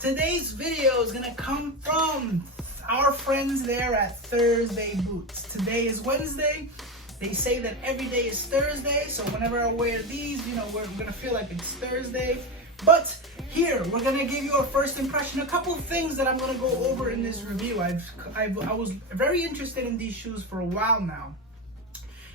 Today's video is gonna come from our friends there at Thursday Boots. Today is Wednesday. They say that every day is Thursday, so whenever I wear these, we're gonna feel like it's Thursday. But here, we're gonna give you a first impression, a couple of things that I'm gonna go over in this review. I was very interested in these shoes for a while now.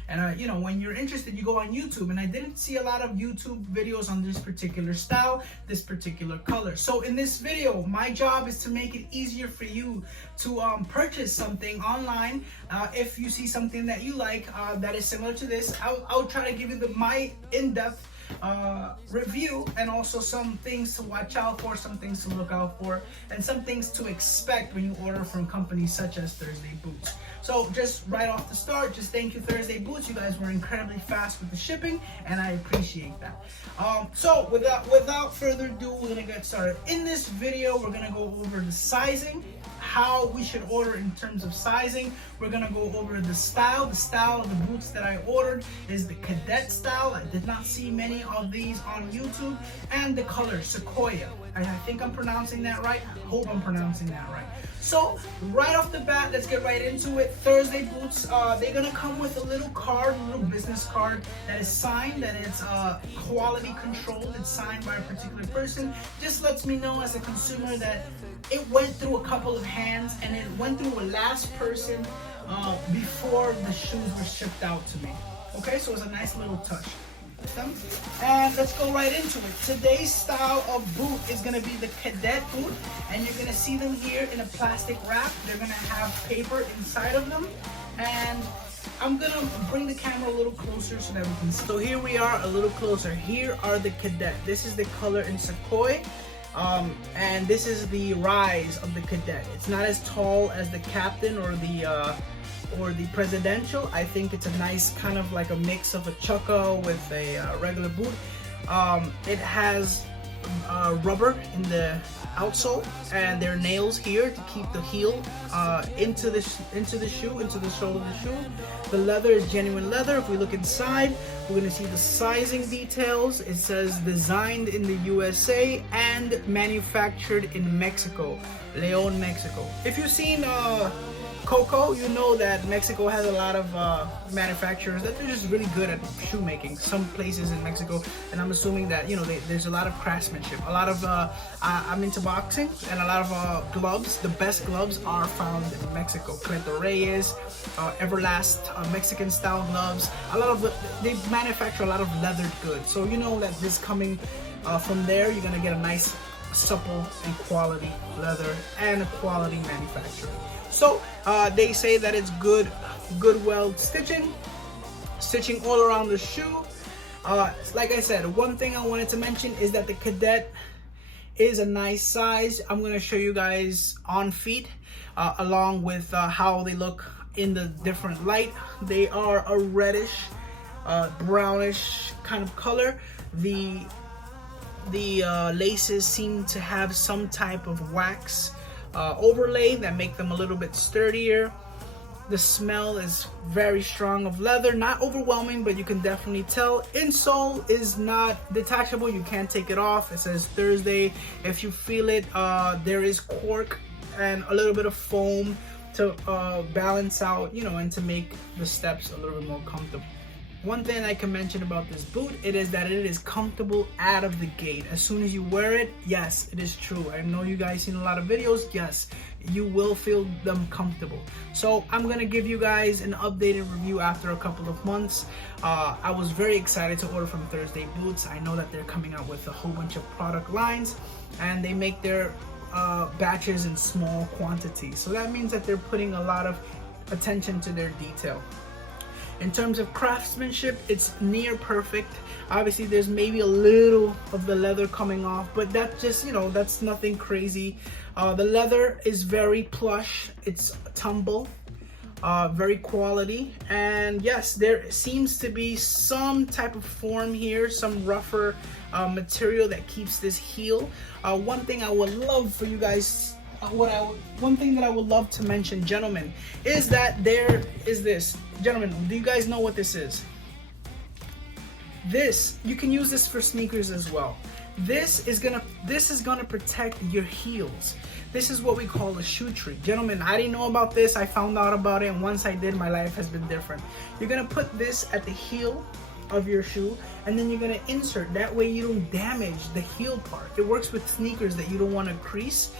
And when you're interested, you go on YouTube, and I didn't see a lot of YouTube videos on this particular style, this particular color. So in this video, my job is to make it easier for you to purchase something online. If you see something that you like that is similar to this, I'll try to give you my in-depth review, and also some things to watch out for, some things to look out for, and some things to expect when you order from companies such as Thursday Boots. So just right off the start, just thank you Thursday Boots. You guys were incredibly fast with the shipping, and I appreciate that. So without further ado, we're gonna get started. In this video, we're gonna go over the sizing, how we should order in terms of sizing. We're gonna go over the style. The style of the boots that I ordered is the cadet style. I did not see many of these on YouTube. And the color Sequoia. I think I'm pronouncing that right. I hope I'm pronouncing that right. So right off the bat, let's get right into it. Thursday Boots, they're gonna come with a little card, a little business card that is signed, that it's quality controlled. It's signed by a particular person. Just lets me know as a consumer that it went through a couple of hands, and it went through a last person before the shoes were shipped out to me. Okay, so it's a nice little touch. And let's go right into it. Today's style of boot is going to be the cadet boot, and you're going to see them here in a plastic wrap. They're going to have paper inside of them, and I'm going to bring the camera a little closer so that we can see. So here we are, a little closer. Here are the cadet. This is the color in Sequoia. And this is the rise of the cadet. It's not as tall as the captain or the presidential. I think it's a nice kind of like a mix of a chukka with a regular boot. It has rubber in the outsole, and there are nails here to keep the heel into the shoe, into the sole of the shoe. The leather is genuine leather. If we look inside, we're going to see the sizing details. It says designed in the USA and manufactured in Mexico, León, Mexico. If you've seen Coco, you know that Mexico has a lot of manufacturers that they're just really good at shoemaking. Some places in Mexico, and I'm assuming that there's a lot of craftsmanship. A lot of I'm into boxing, and a lot of gloves. The best gloves are found in Mexico. Cleto Reyes, Everlast, Mexican style gloves. They manufacture a lot of leathered goods. So you know that this coming from there, you're gonna get a nice, supple and quality leather and a quality manufacturing. So they say that it's good weld stitching all around the shoe. Like I said, one thing I wanted to mention is that the cadet is a nice size. I'm going to show you guys on feet along with how they look in the different light. They are a reddish, brownish kind of color. The laces seem to have some type of wax overlay that make them a little bit sturdier. The smell is very strong of leather, not overwhelming, but you can definitely tell. Insole is not detachable, you can't take it off. It says Thursday. If you feel it, there is cork and a little bit of foam to balance out, and to make the steps a little bit more comfortable. One thing I can mention about this boot, it is that it is comfortable out of the gate. As soon as you wear it, yes, it is true. I know you guys seen a lot of videos. Yes, you will feel them comfortable. So I'm gonna give you guys an updated review after a couple of months. I was very excited to order from Thursday Boots. I know that they're coming out with a whole bunch of product lines, and they make their batches in small quantities. So that means that they're putting a lot of attention to their detail. In terms of craftsmanship, it's near perfect. Obviously, there's maybe a little of the leather coming off, but that's just, that's nothing crazy. The leather is very plush. It's tumble, very quality. And yes, there seems to be some type of form here, some rougher material that keeps this heel. One thing I would love for you guys one thing that I would love to mention, gentlemen, is that there is this. Gentlemen, do you guys know what this is? This, you can use this for sneakers as well. This is gonna this is gonna protect your heels. This is what we call a shoe tree. Gentlemen, I didn't know about this. I found out about it, and once I did, my life has been different. You're gonna put this at the heel of your shoe, and then you're gonna insert. That way you don't damage the heel part. It works with sneakers that you don't want to crease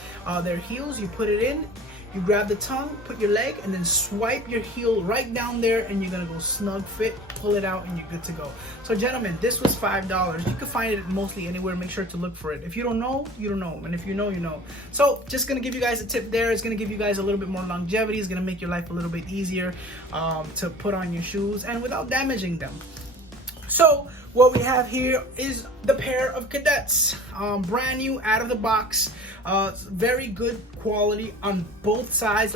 their heels. You put it in, you grab the tongue, put your leg, and then swipe your heel right down there, and you're gonna go snug fit, pull it out, and you're good to go. So gentlemen, this was $5. You can find it mostly anywhere. Make sure to look for it. If you don't know, you don't know, and if you know, you know. So just gonna give you guys a tip there. It's gonna give you guys a little bit more longevity. It's gonna make your life a little bit easier to put on your shoes and without damaging them. So what we have here is the pair of Cadets, brand new out of the box, very good quality on both sides.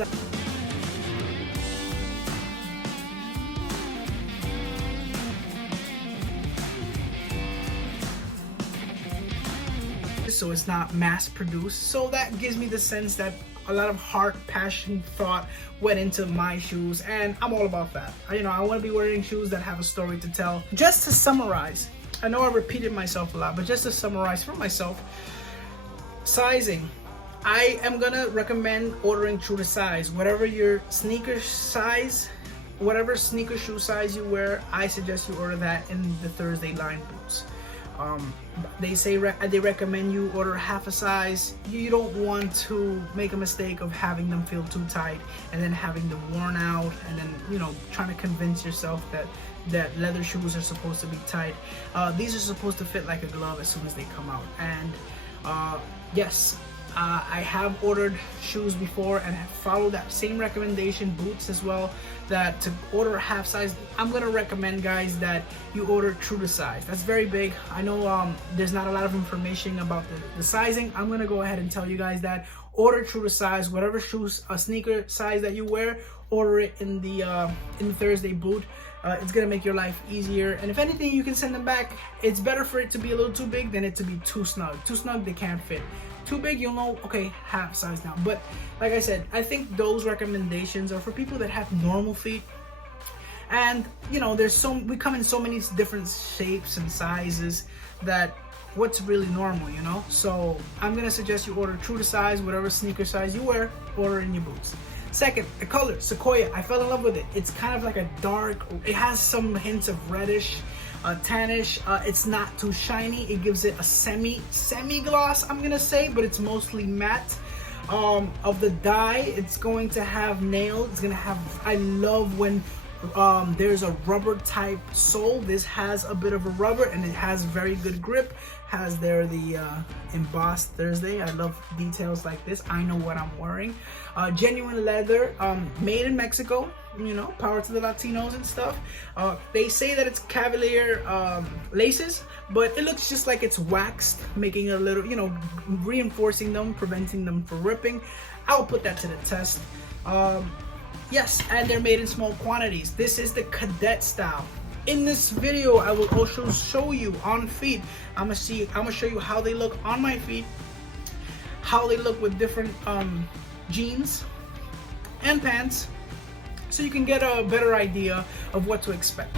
So it's not mass produced, so that gives me the sense that a lot of heart, passion, thought went into my shoes, and I'm all about that. You know, I want to be wearing shoes that have a story to tell. Just to summarize, I know I repeated myself a lot, but just to summarize for myself, sizing. I am gonna recommend ordering true to size. Whatever your sneaker size, whatever sneaker shoe size you wear, I suggest you order that in the Thursday line boots. They recommend you order half a size. You don't want to make a mistake of having them feel too tight and then having them worn out, and then, you know, trying to convince yourself that leather shoes are supposed to be tight. These are supposed to fit like a glove as soon as they come out. And yes, I have ordered shoes before and have followed that same recommendation, boots as well, that to order a half size. I'm gonna recommend, guys, that you order true to size. That's very big. I know there's not a lot of information about the sizing. I'm gonna go ahead and tell you guys that order true to size. Whatever shoes, sneaker size that you wear, order it in the Thursday boot. It's gonna make your life easier, and if anything, you can send them back. It's better for it to be a little too big than it to be too snug. Too snug, they can't fit. Too big, you'll know, okay, half size now. But like I said, I think those recommendations are for people that have normal feet. And you know, we come in so many different shapes and sizes that what's really normal, you know? So I'm gonna suggest you order true to size. Whatever sneaker size you wear, order in your boots. Second, the color, Sequoia. I fell in love with it. It's kind of like a dark, it has some hints of reddish, tannish. It's not too shiny. It gives it a semi gloss, I'm gonna say, but it's mostly matte. Of the dye, it's going to have nails. It's gonna have, I love when there's a rubber type sole. This has a bit of a rubber, and it has very good grip. Has there the embossed Thursday. I love details like this. I know what I'm wearing. Genuine leather, made in Mexico. You know, power to the Latinos and stuff. They say that it's Cavalier laces, but it looks just like it's waxed, making it a little, you know, reinforcing them, preventing them from ripping. I'll put that to the test. Yes, and they're made in small quantities. This is the cadet style. In this video, I will also show you on feet. I'm gonna show you how they look on my feet, how they look with different jeans and pants, so you can get a better idea of what to expect.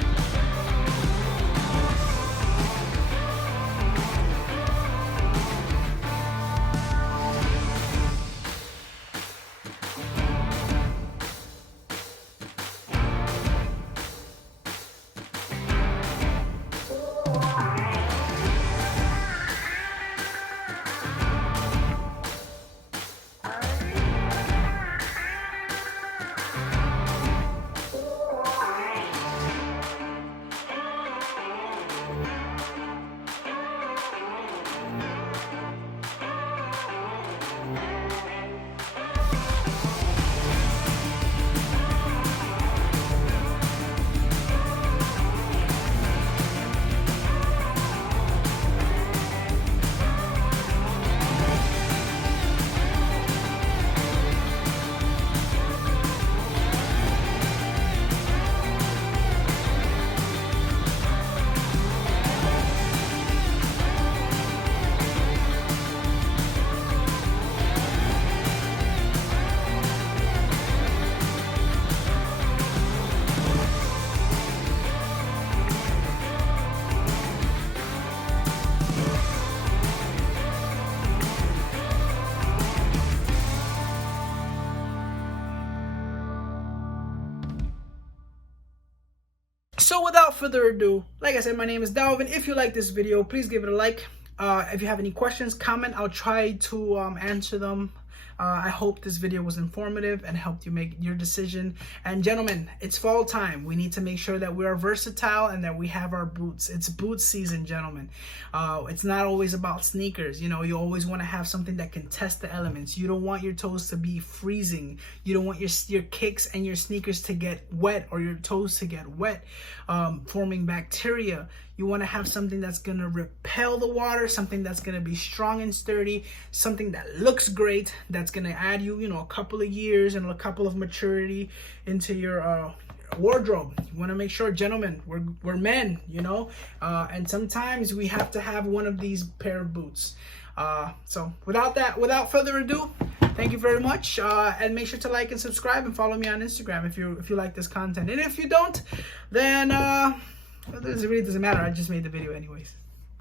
So without further ado, like I said, my name is Dalvin. If you like this video, please give it a like. If you have any questions, comment. I'll try to answer them. I hope this video was informative and helped you make your decision. And gentlemen, it's fall time. We need to make sure that we are versatile and that we have our boots. It's boot season, gentlemen. It's not always about sneakers. You know, you always want to have something that can test the elements. You don't want your toes to be freezing. You don't want your kicks and your sneakers to get wet, or your toes to get wet, forming bacteria. You want to have something that's going to repel the water, something that's going to be strong and sturdy, something that looks great, that's going to add you, a couple of years and a couple of maturity into your wardrobe. You want to make sure, gentlemen, we're men, and sometimes we have to have one of these pair of boots. So without further ado, thank you very much, and make sure to like and subscribe and follow me on Instagram if you like this content. And if you don't, then it really doesn't matter. I just made the video anyways.